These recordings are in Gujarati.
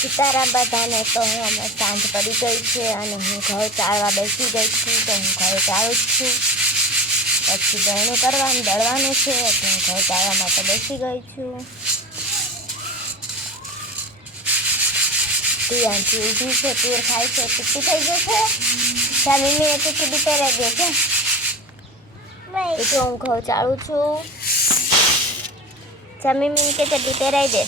સીતારામ બધાને તો હું સાંજ પડી ગઈ છે અને હું ઘર ચાળવા બેસી ગઈ છું. તો હું ઘર ચાળું જ છું. પછી દળનું કરવાનું દળવાનું છે એટલે હું ઘર ચાળવા માટે બેસી ગઈ છું. પિયાંથી ઊભી છે, તુર ખાય છે, ટીકી થઈ ગયું છે. ત્યાં મમ્મીએ ટીકી બી પહેરાઈ દે છે. એટલે હું ઘર ચાળું છું. ત્યાં મમ્મી કે બી પહેરાઈ દે.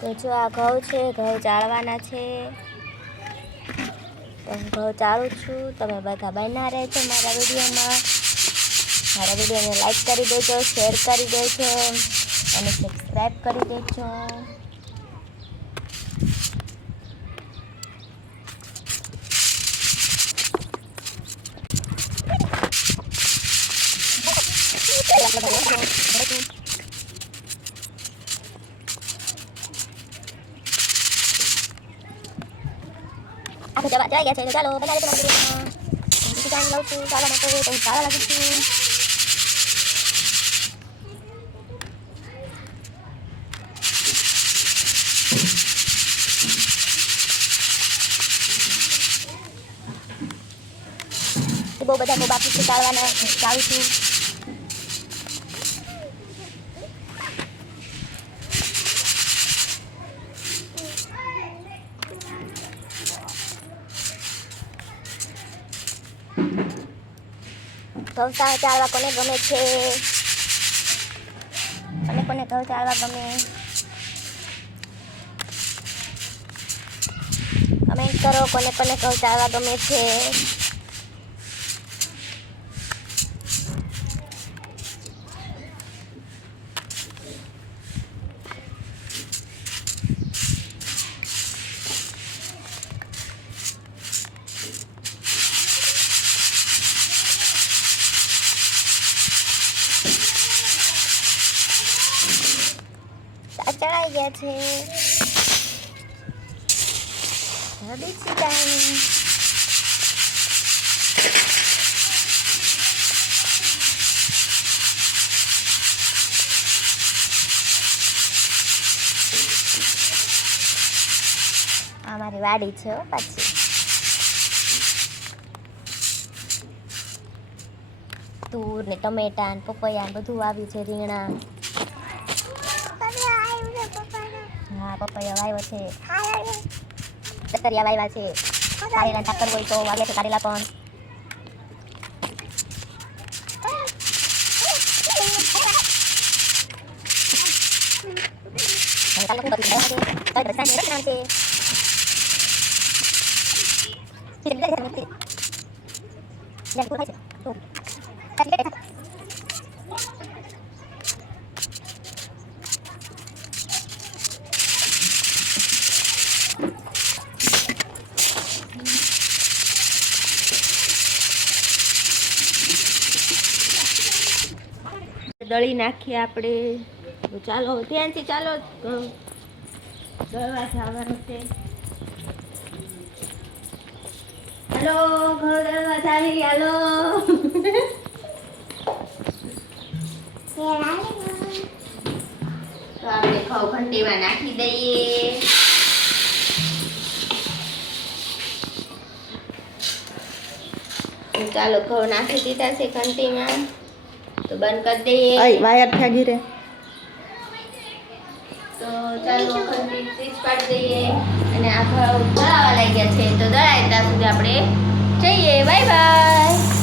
તો જો આ ઘઉં છે, ઘઉં ચાળવાના છે. તો હું ઘઉં ચાળું છું. તમે બધા બન્યા રહેજો મારા વિડીયોમાં. મારા વિડીયોને લાઈક કરી દેજો, શેર કરી દેજો અને સબસ્ક્રાઈબ કરી દેજો. aku coba coba ya saya coba lo benar itu nanti kita lalu tuh salah mau tuh salah lagi tuh ibu baca mau baku sih salah nih sekali tuh ઘઉં ચાળવા કોને ગમે છે? કોને કોને ઘઉં ચાળવા ગમે? કમેન્ટ કરો કોને કોને ઘઉં ચાળવા ગમે છે. ચડાઈ ગયા છે. બેસી જાય આ મારી વાડી છે. પાછી તુર ને ટમેટા ને પપૈયા બધું આવ્યું છે. રીંગણા હા પપૈયા વાવ્યો છે. ચકરિયા વાવ્યા છે. કારેલા ટાકર હોય તો વાવ્યા છે કારેલા પણ. દળી નાખીએ આપણે. તો ચાલો ત્યાંથી ચાલો દળવા જવાનું છે. હાલો ઘર દળવા જાવી. હાલો તો આપણે ઘઉં ઘંટીમાં નાખી દઈએ. ચાલો ઘઉં નાખી દીધા છે ઘંટીમાં. તો બંધ કરી દઈએ. વાયર થયા ગીરે. તો ચાલો ઘંટી સ્વિચ પાડી દઈએ અને આ ઘઉં દળાવા લાગ્યા છે. તો દળાય ત્યાં સુધી આપણે જઈએ. Bye bye.